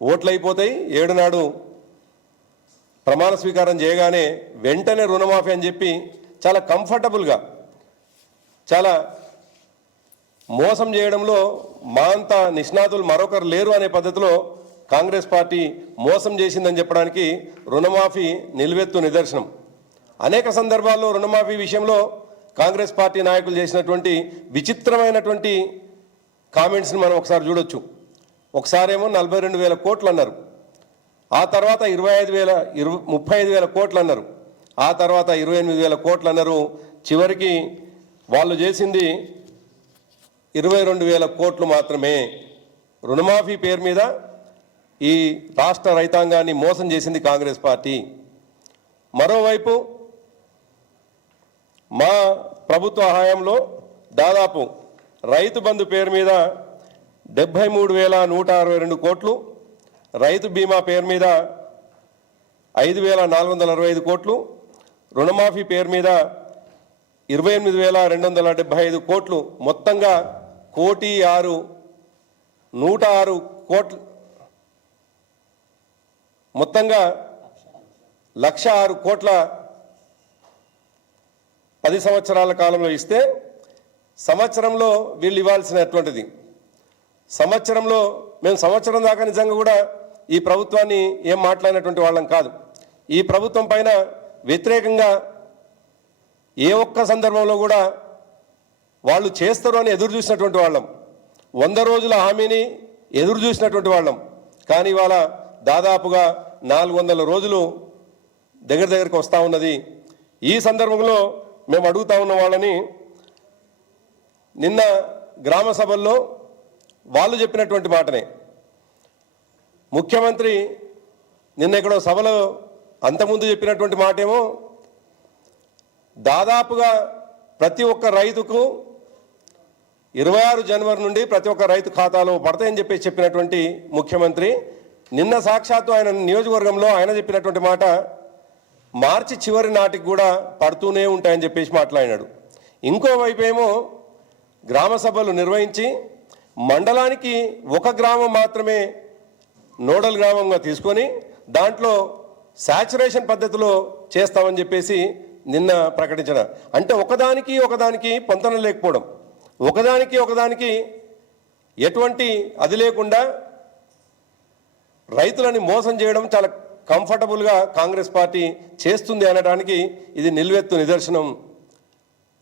ఓట్లు అయిపోతాయి, 7 నాడు ప్రమాణ స్వీకారం చేయగానే వెంటనే రుణమాఫీ అని చెప్పి చాలా కంఫర్టబుల్గా, చాలా మోసం చేయడంలో మా అంత నిష్ణాతులు మరొకరు లేరు అనే పద్ధతిలో కాంగ్రెస్ పార్టీ మోసం చేసిందని చెప్పడానికి రుణమాఫీ నిలువెత్తు నిదర్శనం. అనేక సందర్భాల్లో రుణమాఫీ విషయంలో కాంగ్రెస్ పార్టీ నాయకులు చేసినటువంటి విచిత్రమైనటువంటి కామెంట్స్ని మనం ఒకసారి చూడొచ్చు. ఒకసారేమో 42,000 కోట్లు అన్నారు, ఆ తర్వాత 35,000 కోట్లు అన్నారు, ఆ తర్వాత 28,000 కోట్లు అన్నారు. చివరికి వాళ్ళు చేసింది 22,000 కోట్లు మాత్రమే. రుణమాఫీ పేరు మీద ఈ రాష్ట్ర రైతాంగాన్ని మోసం చేసింది కాంగ్రెస్ పార్టీ. మరోవైపు మా ప్రభుత్వ హయాంలో దాదాపు రైతు బంధు పేరు మీద 73,162 కోట్లు, రైతు బీమా పేరు మీద 5,465 కోట్లు, రుణమాఫీ పేరు మీద 28,275 కోట్లు, మొత్తంగా 1,06 కోట్లు, మొత్తంగా 1,06 కోట్ల 10 సంవత్సరాల కాలంలో ఇస్తే, సంవత్సరంలో వీళ్ళు ఇవ్వాల్సినటువంటిది సంవత్సరంలో మేము సంవత్సరం దాకా నిజంగా కూడా ఈ ప్రభుత్వాన్ని ఏం మాట్లాడినటువంటి వాళ్ళం కాదు. ఈ ప్రభుత్వం పైన వ్యతిరేకంగా ఏ ఒక్క సందర్భంలో కూడా వాళ్ళు చేస్తారు అని ఎదురు చూసినటువంటి వాళ్ళం. 100 రోజుల హామీని ఎదురు చూసినటువంటి వాళ్ళం. కానీ ఇవాళ దాదాపుగా 400 రోజులు దగ్గరకు వస్తూ ఉన్నది. ఈ సందర్భంలో మేము అడుగుతా ఉన్న వాళ్ళని, నిన్న గ్రామ సభల్లో వాళ్ళు చెప్పినటువంటి మాటనే ముఖ్యమంత్రి నిన్న ఎక్కడో సభలో అంతకుముందు చెప్పినటువంటి మాటేమో దాదాపుగా ప్రతి ఒక్క రైతుకు 26 జనవరి నుండి ప్రతి ఒక్క రైతు ఖాతాలో పడతాయని చెప్పినటువంటి ముఖ్యమంత్రి నిన్న సాక్షాత్తు ఆయన నియోజకవర్గంలో ఆయన చెప్పినటువంటి మాట మార్చి చివరి నాటికి కూడా పడుతూనే ఉంటాయని చెప్పేసి మాట్లాడినాడు. ఇంకోవైపు ఏమో గ్రామ సభలు నిర్వహించి మండలానికి ఒక గ్రామం మాత్రమే నోడల్ గ్రామంగా తీసుకొని దాంట్లో శాచురేషన్ పద్ధతిలో చేస్తామని చెప్పేసి నిన్న ప్రకటించిన. అంటే ఒకదానికి పొంతన లేకపోవడం, ఒకదానికి ఎటువంటి అది లేకుండా రైతులని మోసం చేయడం చాలా కంఫర్టబుల్గా కాంగ్రెస్ పార్టీ చేస్తుంది అనడానికి ఇది నిలువెత్తు నిదర్శనం.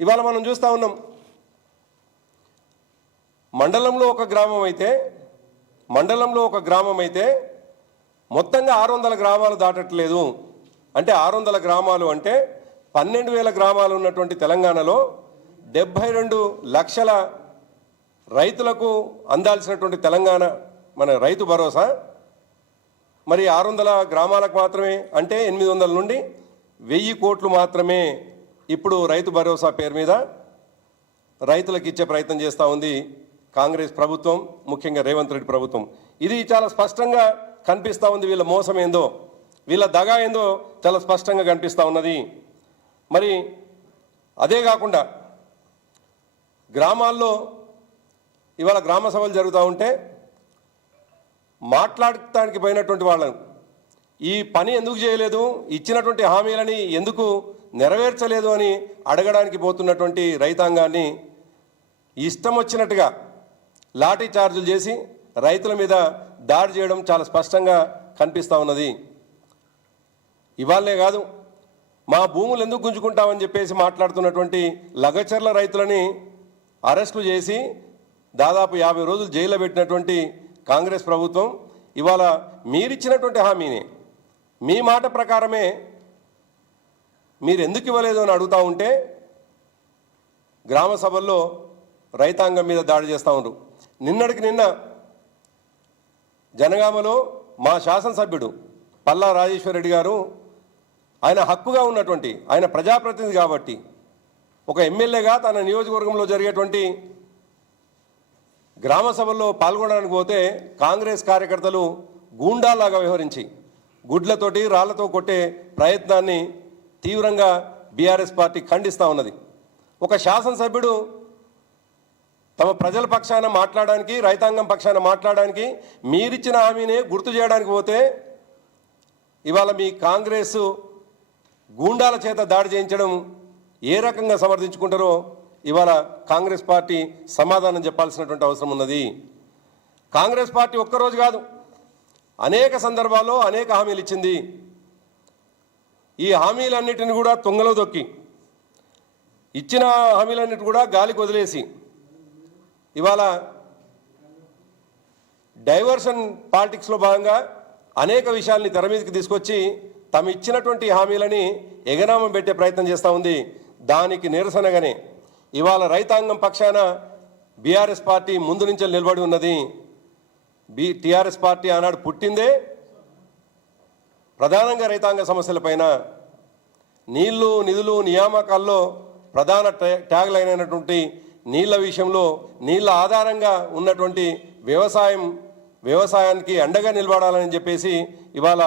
ఇవాళ మనం చూస్తూ ఉన్నాం, మండలంలో ఒక గ్రామం అయితే మొత్తంగా 600 గ్రామాలు దాటట్లేదు. అంటే 600 గ్రామాలు అంటే 12,000 గ్రామాలు ఉన్నటువంటి తెలంగాణలో 72 లక్షల రైతులకు అందాల్సినటువంటి తెలంగాణ మన రైతు భరోసా మరి 600 గ్రామాలకు మాత్రమే, అంటే 800 నుండి 1000 కోట్లు మాత్రమే ఇప్పుడు రైతు భరోసా పేరు మీద రైతులకు ఇచ్చే ప్రయత్నం చేస్తూ ఉంది కాంగ్రెస్ ప్రభుత్వం, ముఖ్యంగా రేవంత్ రెడ్డి ప్రభుత్వం. ఇది చాలా స్పష్టంగా కనిపిస్తూ ఉంది. వీళ్ళ మోసం ఏందో, వీళ్ళ దగా ఏందో చాలా స్పష్టంగా కనిపిస్తూ ఉన్నది. మరి అదే కాకుండా గ్రామాల్లో ఇవాళ గ్రామ సభలు జరుగుతూ ఉంటే మాట్లాడటానికి పోయినటువంటి వాళ్ళను ఈ పని ఎందుకు చేయలేదు, ఇచ్చినటువంటి హామీలని ఎందుకు నెరవేర్చలేదు అని అడగడానికి పోతున్నటువంటి రైతాంగాన్ని ఇష్టం వచ్చినట్టుగా లాఠీ చార్జీలు చేసి రైతుల మీద దాడి చేయడం చాలా స్పష్టంగా కనిపిస్తూ ఉన్నది. ఇవాళనే కాదు, మా భూములు ఎందుకు గుంజుకుంటామని చెప్పేసి మాట్లాడుతున్నటువంటి లగచర్ల రైతులని అరెస్టులు చేసి దాదాపు 50 రోజులు జైల్లో పెట్టినటువంటి కాంగ్రెస్ ప్రభుత్వం ఇవాళ మీరిచ్చినటువంటి హామీని మీ మాట ప్రకారమే మీరు ఎందుకు ఇవ్వలేదు అని అడుగుతూ ఉంటే గ్రామ సభల్లో రైతాంగం మీద దాడి చేస్తూ ఉన్నారు. నిన్నటికి నిన్న జనగామలో మా శాసనసభ్యుడు పల్లా రాజేశ్వరరెడ్డి గారు, ఆయన హక్కుగా ఉన్నటువంటి, ఆయన ప్రజాప్రతినిధి కాబట్టి ఒక ఎమ్మెల్యేగా తన నియోజకవర్గంలో జరిగేటువంటి గ్రామ సభల్లో పాల్గొనడానికి పోతే కాంగ్రెస్ కార్యకర్తలు గూండాలాగా వ్యవహరించి గుడ్లతోటి రాళ్లతో కొట్టే ప్రయత్నాన్ని తీవ్రంగా బీఆర్ఎస్ పార్టీ ఖండిస్తూ ఉన్నది. ఒక శాసనసభ్యుడు తమ ప్రజల పక్షాన మాట్లాడడానికి, రైతాంగం పక్షాన మాట్లాడడానికి మీరిచ్చిన హామీని గుర్తు చేయడానికి పోతే ఇవాళ మీ కాంగ్రెస్ గూండాల చేత దాడి చేయించడం ఏ రకంగా సమర్థించుకుంటారో ఇవాళ కాంగ్రెస్ పార్టీ సమాధానం చెప్పాల్సినటువంటి అవసరం ఉన్నది. కాంగ్రెస్ పార్టీ ఒక్కరోజు కాదు, అనేక సందర్భాల్లో అనేక హామీలు ఇచ్చింది. ఈ హామీలన్నిటిని కూడా తుంగలో దొక్కి, ఇచ్చిన హామీలన్నిటి కూడా గాలికి వదిలేసి ఇవాళ డైవర్షన్ పాలిటిక్స్లో భాగంగా అనేక విషయాల్ని తెర మీదకి తీసుకొచ్చి తమ ఇచ్చినటువంటి హామీలని ఎగనామం పెట్టే ప్రయత్నం చేస్తూ ఉంది. దానికి నిరసనగానే ఇవాళ రైతాంగం పక్షాన బీఆర్ఎస్ పార్టీ ముందు నుంచి నిలబడి ఉన్నది. టీఆర్ఎస్ పార్టీ ఆనాడు పుట్టిందే ప్రధానంగా రైతాంగ సమస్యలపైన. నీళ్లు, నిధులు, నియామకాల్లో ప్రధాన ట్యాగ్ అయినటువంటి నీళ్ల విషయంలో నీళ్ల ఆధారంగా ఉన్నటువంటి వ్యవసాయానికి అండగా నిలబడాలని చెప్పేసి ఇవాళ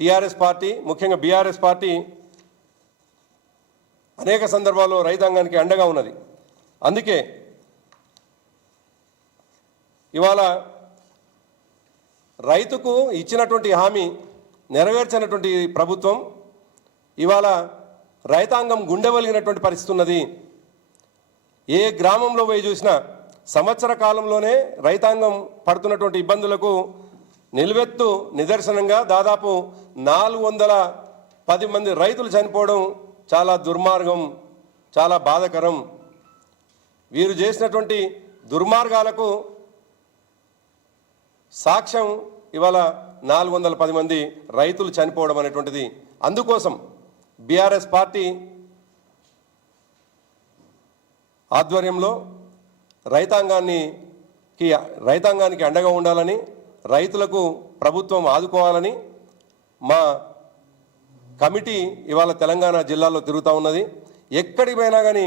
టీఆర్ఎస్ పార్టీ, ముఖ్యంగా బీఆర్ఎస్ పార్టీ అనేక సందర్భాల్లో రైతాంగానికి అండగా ఉన్నది. అందుకే ఇవాళ రైతుకు ఇచ్చినటువంటి హామీ నెరవేర్చినటువంటి ప్రభుత్వం ఇవాళ రైతాంగం గుండె వలిగినటువంటి పరిస్థితి ఉన్నది. ఏ గ్రామంలో పోయి చూసినా సంవత్సర కాలంలోనే రైతాంగం పడుతున్నటువంటి ఇబ్బందులకు నిలువెత్తు నిదర్శనంగా దాదాపు 410 మంది రైతులు చనిపోవడం చాలా దుర్మార్గం, చాలా బాధాకరం. వీరు చేసినటువంటి దుర్మార్గాలకు సాక్ష్యం ఇవాళ 410 మంది రైతులు చనిపోవడం అనేటువంటిది. అందుకోసం బీఆర్ఎస్ పార్టీ ఆధ్వర్యంలో రైతాంగానికి అండగా ఉండాలని, రైతులకు ప్రభుత్వం ఆదుకోవాలని మా కమిటీ ఇవాళ తెలంగాణ జిల్లాలో తిరుగుతూ ఉన్నది. ఎక్కడికి పోయినా కానీ,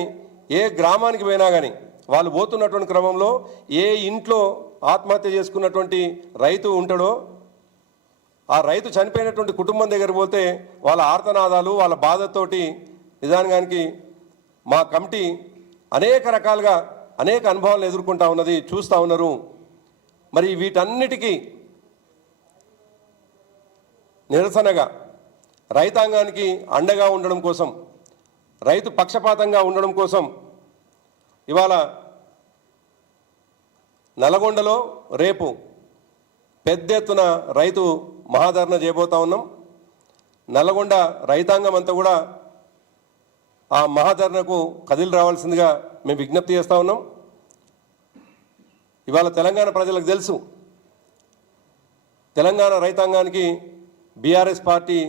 ఏ గ్రామానికి పోయినా కానీ వాళ్ళు పోతున్నటువంటి క్రమంలో ఏ ఇంట్లో ఆత్మహత్య చేసుకున్నటువంటి రైతు ఉంటాడో ఆ రైతు చనిపోయినటువంటి కుటుంబం దగ్గర పోతే వాళ్ళ ఆర్తనాదాలు, వాళ్ళ బాధతోటి నిజానికి మా కమిటీ అనేక రకాలుగా అనేక అనుభవాలు ఎదుర్కొంటా ఉన్నది, చూస్తూ ఉన్నారు. మరి వీటన్నిటికీ నిరసనగా రైతాంగానికి అండగా ఉండడం కోసం, రైతు పక్షపాతంగా ఉండడం కోసం ఇవాళ నల్గొండలో రేపు పెద్ద ఎత్తున రైతు మహాధరణ చేయబోతా ఉన్నాం. నల్గొండ రైతాంగం అంతా కూడా ఆ మహాధరణకు కదిలి రావాల్సిందిగా మేము విజ్ఞప్తి చేస్తూ ఉన్నాం. ఇవాళ తెలంగాణ ప్రజలకు తెలుసు, తెలంగాణ రైతాంగానికి బీఆర్ఎస్ పార్టీ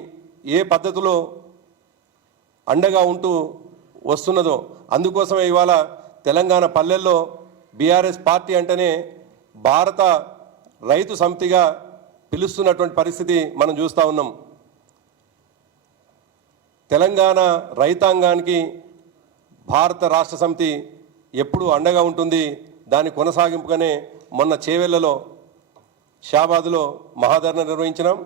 ఏ పద్ధతిలో అండగా ఉంటూ వస్తున్నదో. అందుకోసమే ఇవాళ తెలంగాణ పల్లెల్లో బీఆర్ఎస్ పార్టీ అంటేనే భారత రైతు సమితిగా పిలుస్తున్నటువంటి పరిస్థితి మనం చూస్తూ ఉన్నాం. తెలంగాణ రైతాంగానికి భారత రాష్ట్ర సమితి ఎప్పుడూ అండగా ఉంటుంది. దాని కొనసాగింపుగానే మొన్న చేవెళ్లలో, షాబాద్లో మహాధరణ నిర్వహించినాం.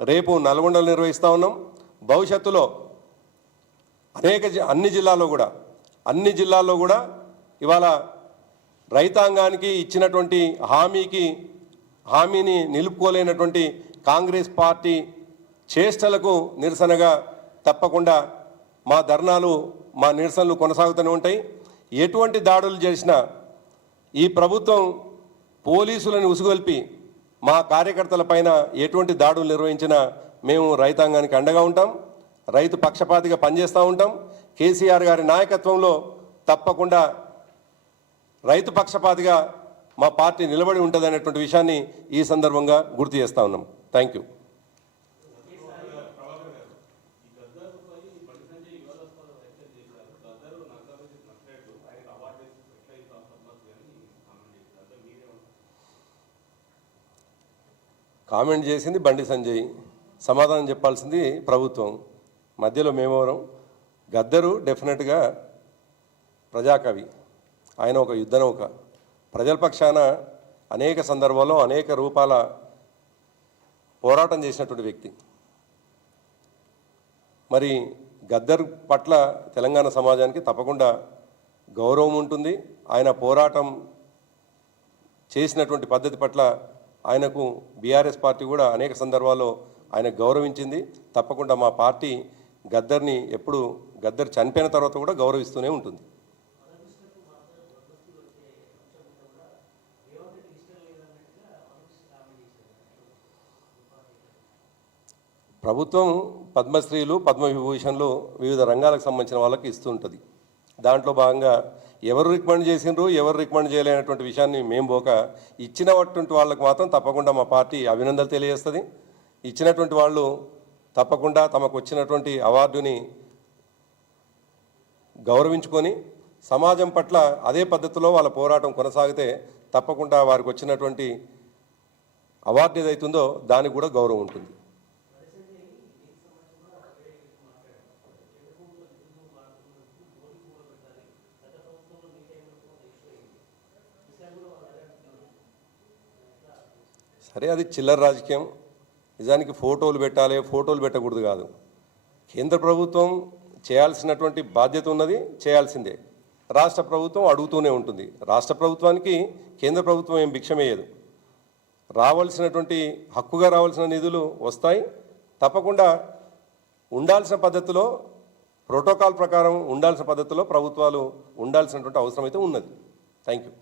రేపు నల్గొండలో నిర్వహిస్తూ ఉన్నాం. భవిష్యత్తులో అన్ని జిల్లాల్లో కూడా ఇవాళ రైతాంగానికి ఇచ్చినటువంటి హామీని నిలుపుకోలేనటువంటి కాంగ్రెస్ పార్టీ చేష్టలకు నిరసనగా తప్పకుండా మా ధర్నాలు, మా నిరసనలు కొనసాగుతూనే ఉంటాయి. ఎటువంటి దాడులు చేసినా ఈ ప్రభుత్వం పోలీసులను ఉసుగొల్పి మా కార్యకర్తల పైన ఎటువంటి దాడులు నిర్వహించినా మేము రైతాంగానికి అండగా ఉంటాం, రైతు పక్షపాతిగా పనిచేస్తూ ఉంటాం. కేసీఆర్ గారి నాయకత్వంలో తప్పకుండా రైతు పక్షపాతిగా మా పార్టీ నిలబడి ఉంటుంది అనేటువంటి విషయాన్ని ఈ సందర్భంగా గుర్తు చేస్తూ ఉన్నాం. Thank you. కామెంట్ చేసింది బండి సంజయ్, సమాధానం చెప్పాల్సింది ప్రభుత్వం. మధ్యలో మేమెవరం? గద్దరు డెఫినెట్గా ప్రజాకవి, ఆయన ఒక యుద్ధనౌక, ప్రజల పక్షాన అనేక సందర్భాల్లో అనేక రూపాల పోరాటం చేసినటువంటి వ్యక్తి. మరి గద్దర్ పట్ల తెలంగాణ సమాజానికి తప్పకుండా గౌరవం ఉంటుంది. ఆయన పోరాటం చేసినటువంటి పద్ధతి పట్ల ఆయనకు బీఆర్ఎస్ పార్టీ కూడా అనేక సందర్భాల్లో ఆయన గౌరవించింది. తప్పకుండా మా పార్టీ గద్దర్ని ఎప్పుడు గద్దర్ చనిపోయిన తర్వాత కూడా గౌరవిస్తూనే ఉంటుంది. ప్రభుత్వం పద్మశ్రీలు పద్మవిభూషణ్లు వివిధ రంగాలకు సంబంధించిన వాళ్ళకి ఇస్తూ ఉంటుంది. దాంట్లో భాగంగా ఎవరు రికమెండ్ చేసిండ్రు ఎవరు రికమెండ్ చేయలేనటువంటి విషయాన్ని మేము పోక ఇచ్చినటువంటి వాళ్ళకి మాత్రం తప్పకుండా మా పార్టీ అభినందనలు తెలియజేస్తుంది. ఇచ్చినటువంటి వాళ్ళు తప్పకుండా తమకు వచ్చినటువంటి అవార్డుని గౌరవించుకొని సమాజం పట్ల అదే పద్ధతిలో వాళ్ళ పోరాటం కొనసాగితే తప్పకుండా వారికి వచ్చినటువంటి అవార్డు ఏదైతుందో దానికి కూడా గౌరవం ఉంటుంది. సరే, అది చిల్లర రాజకీయం. నిజానికి ఫోటోలు పెట్టాలి, ఫోటోలు పెట్టకూడదు కాదు. కేంద్ర ప్రభుత్వం చేయాల్సినటువంటి బాధ్యత ఉన్నది, చేయాల్సిందే. రాష్ట్ర ప్రభుత్వం అడుగుతూనే ఉంటుంది. రాష్ట్ర ప్రభుత్వానికి కేంద్ర ప్రభుత్వం ఏం భిక్షమేయదు. రావాల్సినటువంటి హక్కుగా రావాల్సిన నిధులు వస్తాయి. తప్పకుండా ఉండాల్సిన పద్ధతిలో, ప్రోటోకాల్ ప్రకారం ఉండాల్సిన పద్ధతిలో ప్రభుత్వాలు ఉండాల్సినటువంటి అవసరం అయితే ఉన్నది. Thank you.